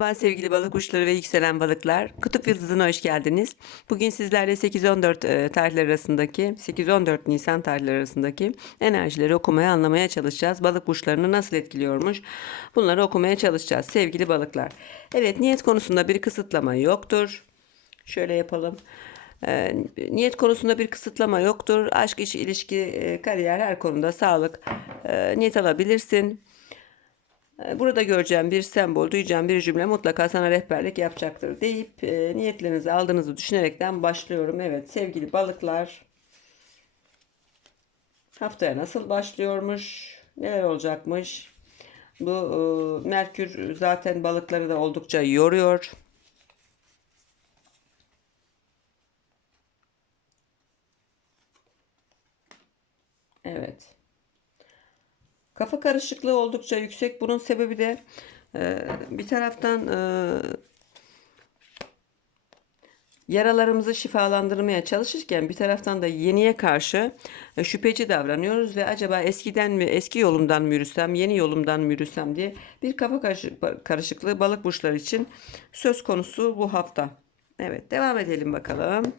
Merhaba sevgili balık kuşları ve yükselen balıklar. Kutup Yıldızı'na hoş geldiniz. Bugün sizlerle 8-14 e, tarihler arasındaki, 8-14 Nisan tarihleri arasındaki enerjileri okumaya, anlamaya çalışacağız. Balık burçlarını nasıl etkiliyormuş? Bunları okumaya çalışacağız sevgili balıklar. Evet, niyet konusunda bir kısıtlama yoktur. Şöyle yapalım. E, niyet konusunda bir kısıtlama yoktur. Aşk, iş, ilişki, e, kariyer her konuda sağlık niyet alabilirsin. E, Burada göreceğim bir sembol, duyacağım bir cümle mutlaka sana rehberlik yapacaktır deyip e, niyetlerinizi aldığınızı düşünerekten başlıyorum. Evet sevgili balıklar haftaya nasıl başlıyormuş, neler olacakmış? Bu e, Merkür zaten balıkları da oldukça yoruyor. Evet. Kafa karışıklığı oldukça yüksek. Bunun sebebi de e, bir taraftan e, yaralarımızı şifalandırmaya çalışırken bir taraftan da yeniye karşı e, şüpheci davranıyoruz ve acaba eskiden mi eski yolumdan mı yürüsem yeni yolumdan mı yürüsem diye bir kafa karışık- karışıklığı balık burçları için söz konusu bu hafta. Evet devam edelim bakalım.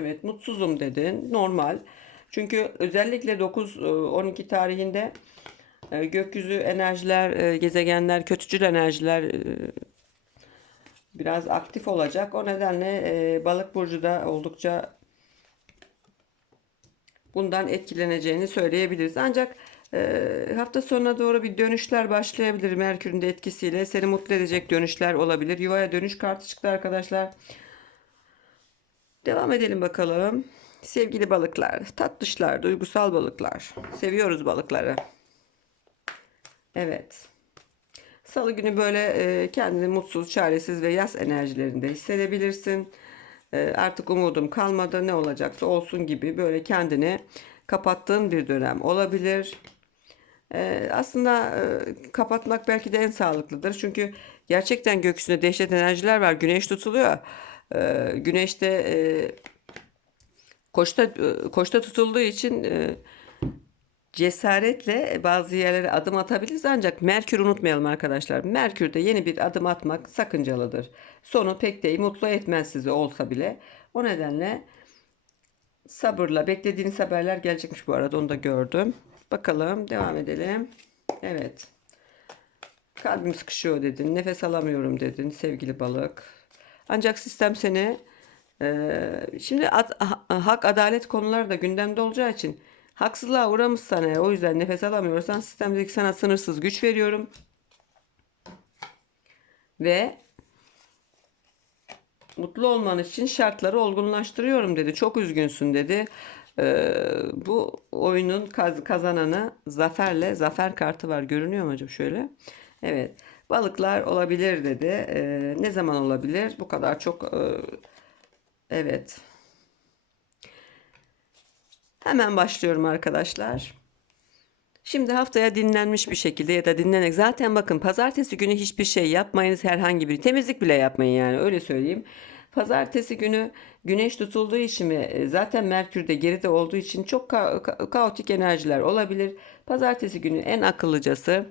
Evet, mutsuzum dedin. Normal. Çünkü özellikle 9-12 tarihinde e, gökyüzü enerjiler, e, gezegenler, kötücül enerjiler e, biraz aktif olacak. O nedenle e, balık burcu da oldukça bundan etkileneceğini söyleyebiliriz. Ancak e, hafta sonuna doğru bir dönüşler başlayabilir. Merkür'ün de etkisiyle seni mutlu edecek dönüşler olabilir. Yuvaya dönüş kartı çıktı arkadaşlar. Devam edelim bakalım. Sevgili balıklar, tatlışlar, duygusal balıklar. Seviyoruz balıkları. Evet. Salı günü böyle e, kendini mutsuz, çaresiz ve yaz enerjilerinde hissedebilirsin. E, artık umudum kalmadı, ne olacaksa olsun gibi böyle kendini kapattığın bir dönem olabilir. E, aslında kapatmak belki de en sağlıklıdır. Çünkü gerçekten gökyüzünde dehşet enerjiler var. Güneş tutuluyor. E, güneşte e, koçta e, koçta tutulduğu için e, cesaretle bazı yerlere adım atabiliriz ancak Merkür unutmayalım arkadaşlar. Merkür'de yeni bir adım atmak sakıncalıdır. Sonu pek de mutlu etmez sizi olsa bile. O nedenle sabırla beklediğiniz haberler gelecekmiş bu arada onu da gördüm. Bakalım devam edelim. Evet. Kalbim sıkışıyor dedin. Nefes alamıyorum dedin sevgili balık. Ancak sistem seni ee, şimdi ha- hak adalet konuları da gündemde olacağı için haksızlığa uğramışsan o yüzden nefes alamıyorsan sistemdeki sana sınırsız güç veriyorum ve mutlu olman için şartları olgunlaştırıyorum dedi. Çok üzgünsün dedi. Ee, bu oyunun kaz- kazananı zaferle zafer kartı var. Görünüyor mu acaba şöyle? Evet. Balıklar olabilir dedi. Ee, ne zaman olabilir? Bu kadar çok e, evet. Hemen başlıyorum arkadaşlar. Şimdi haftaya dinlenmiş bir şekilde ya da dinlenek. Zaten bakın pazartesi günü hiçbir şey yapmayınız herhangi bir temizlik bile yapmayın yani öyle söyleyeyim. Pazartesi günü güneş tutulduğu için ve e, zaten Merkür de geride olduğu için çok ka- ka- kaotik enerjiler olabilir. Pazartesi günü en akıllıcası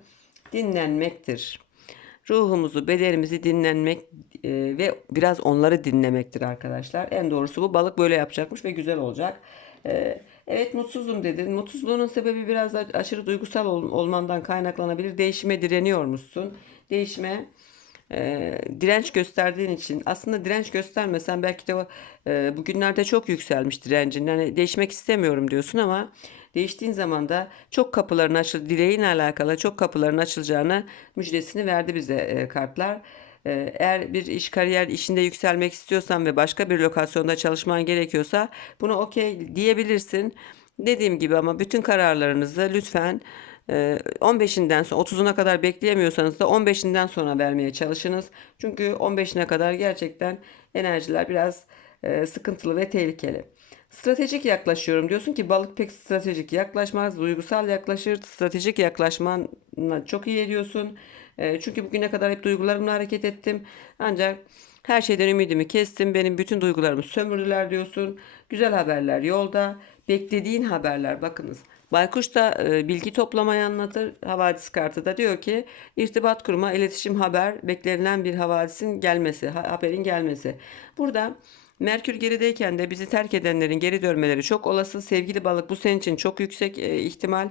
dinlenmektir. Ruhumuzu, bedenimizi dinlenmek e, ve biraz onları dinlemektir arkadaşlar. En doğrusu bu. Balık böyle yapacakmış ve güzel olacak. E, evet mutsuzum dedin. Mutsuzluğunun sebebi biraz aşırı duygusal ol- olmandan kaynaklanabilir. Değişime direniyormuşsun. Değişime e, direnç gösterdiğin için aslında direnç göstermesen belki de e, bugünlerde çok yükselmiş direncin. Yani değişmek istemiyorum diyorsun ama değiştiğin zaman da çok kapıların açıl dileğinle alakalı çok kapıların açılacağını müjdesini verdi bize e, kartlar. E, eğer bir iş kariyer işinde yükselmek istiyorsan ve başka bir lokasyonda çalışman gerekiyorsa bunu okey diyebilirsin. Dediğim gibi ama bütün kararlarınızı lütfen ee, 15'inden sonra 30'una kadar bekleyemiyorsanız da 15'inden sonra vermeye çalışınız. Çünkü 15'ine kadar gerçekten enerjiler biraz e, sıkıntılı ve tehlikeli. Stratejik yaklaşıyorum diyorsun ki balık pek stratejik yaklaşmaz, duygusal yaklaşır. Stratejik yaklaşmanla çok iyi ediyorsun. E, çünkü bugüne kadar hep duygularımla hareket ettim. Ancak Her şeyden ümidimi kestim. Benim bütün duygularımı sömürdüler diyorsun. Güzel haberler yolda. Beklediğin haberler bakınız. Baykuş da e, bilgi toplamayı anlatır. Havadis kartı da diyor ki irtibat kurma, iletişim, haber, beklenilen bir havadisin gelmesi, ha- haberin gelmesi. Burada Merkür gerideyken de bizi terk edenlerin geri dönmeleri çok olası. Sevgili balık bu senin için çok yüksek e, ihtimal.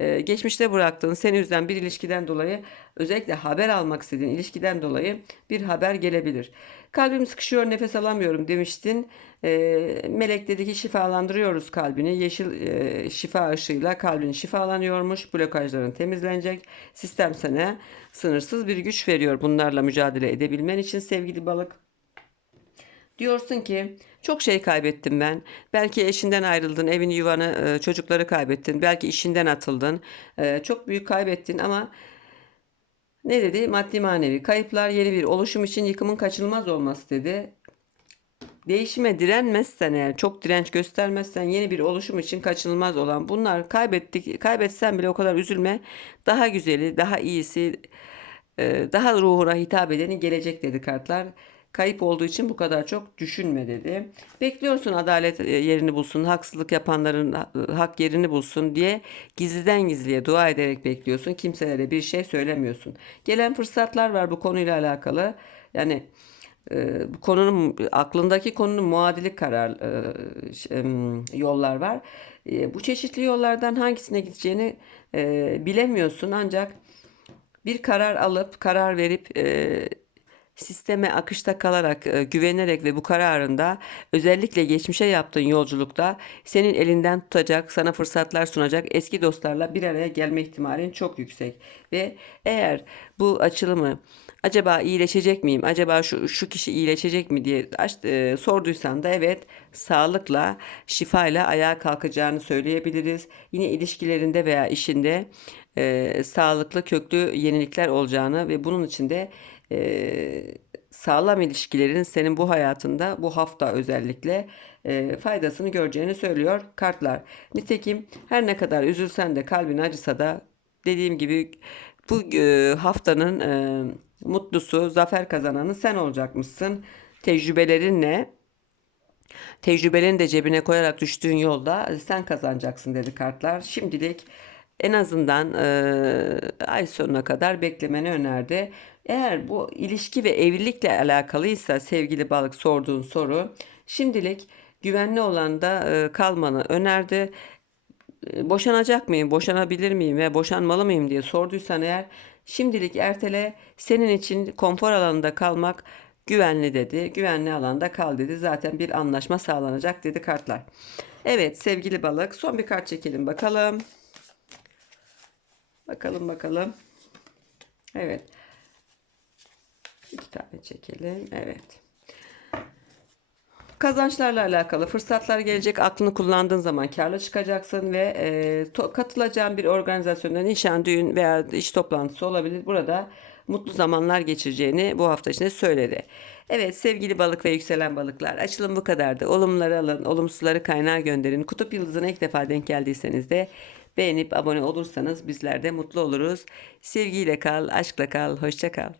E, geçmişte bıraktığın seni üzen bir ilişkiden dolayı özellikle haber almak istediğin ilişkiden dolayı bir haber gelebilir. Kalbim sıkışıyor nefes alamıyorum demiştin. E, melek dedi ki şifalandırıyoruz kalbini. Yeşil e, şifa ışığıyla kalbin şifalanıyormuş. Blokajların temizlenecek. Sistem sana sınırsız bir güç veriyor bunlarla mücadele edebilmen için sevgili balık. Diyorsun ki çok şey kaybettim ben. Belki eşinden ayrıldın, evini, yuvanı, e, çocukları kaybettin. Belki işinden atıldın. E, Çok büyük kaybettin ama ne dedi? Maddi manevi kayıplar yeni bir oluşum için yıkımın kaçınılmaz olması dedi. Değişime direnmezsen eğer, çok direnç göstermezsen yeni bir oluşum için kaçınılmaz olan bunlar kaybettik, kaybetsen bile o kadar üzülme. Daha güzeli, daha iyisi, e, daha ruhuna hitap edeni gelecek dedi kartlar. Kayıp olduğu için bu kadar çok düşünme dedi. Bekliyorsun adalet e, yerini bulsun, haksızlık yapanların ha- hak yerini bulsun diye gizliden gizliye dua ederek bekliyorsun. Kimselere bir şey söylemiyorsun. Gelen fırsatlar var bu konuyla alakalı. Yani e, bu konunun aklındaki konunun muadili karar e, yollar var. E, bu çeşitli yollardan hangisine gideceğini e, bilemiyorsun ancak bir karar alıp karar verip e, sisteme akışta kalarak e, güvenerek ve bu kararında özellikle geçmişe yaptığın yolculukta senin elinden tutacak, sana fırsatlar sunacak eski dostlarla bir araya gelme ihtimalin çok yüksek ve eğer bu açılımı acaba iyileşecek miyim? Acaba şu şu kişi iyileşecek mi diye e, sorduysan da evet sağlıkla, şifayla ayağa kalkacağını söyleyebiliriz. Yine ilişkilerinde veya işinde e, sağlıklı köklü yenilikler olacağını ve bunun için de e, sağlam ilişkilerin senin bu hayatında bu hafta özellikle e, faydasını göreceğini söylüyor kartlar. Nitekim her ne kadar üzülsen de kalbin acısa da dediğim gibi bu e, haftanın e, mutlusu, zafer kazananı sen olacakmışsın. Tecrübelerinle Tecrübelerini de cebine koyarak düştüğün yolda sen kazanacaksın dedi kartlar. Şimdilik en azından eee, ay sonuna kadar beklemeni önerdi. Eğer bu ilişki ve evlilikle alakalıysa sevgili balık sorduğun soru şimdilik güvenli olanda eee, kalmanı önerdi. E, boşanacak mıyım, boşanabilir miyim ve boşanmalı mıyım diye sorduysan eğer şimdilik ertele senin için konfor alanında kalmak güvenli dedi. Güvenli alanda kal dedi. Zaten bir anlaşma sağlanacak dedi kartlar. Evet sevgili balık son bir kart çekelim bakalım. Bakalım bakalım. Evet. İki tane çekelim. Evet. Kazançlarla alakalı fırsatlar gelecek. Aklını kullandığın zaman karlı çıkacaksın ve e, to- katılacağın bir organizasyonda nişan, düğün veya iş toplantısı olabilir. Burada mutlu zamanlar geçireceğini bu hafta içinde söyledi. Evet sevgili balık ve yükselen balıklar açılım bu kadardı. Olumları alın, olumsuzları kaynağa gönderin. Kutup yıldızına ilk defa denk geldiyseniz de beğenip abone olursanız bizler de mutlu oluruz. Sevgiyle kal, aşkla kal, hoşça kal.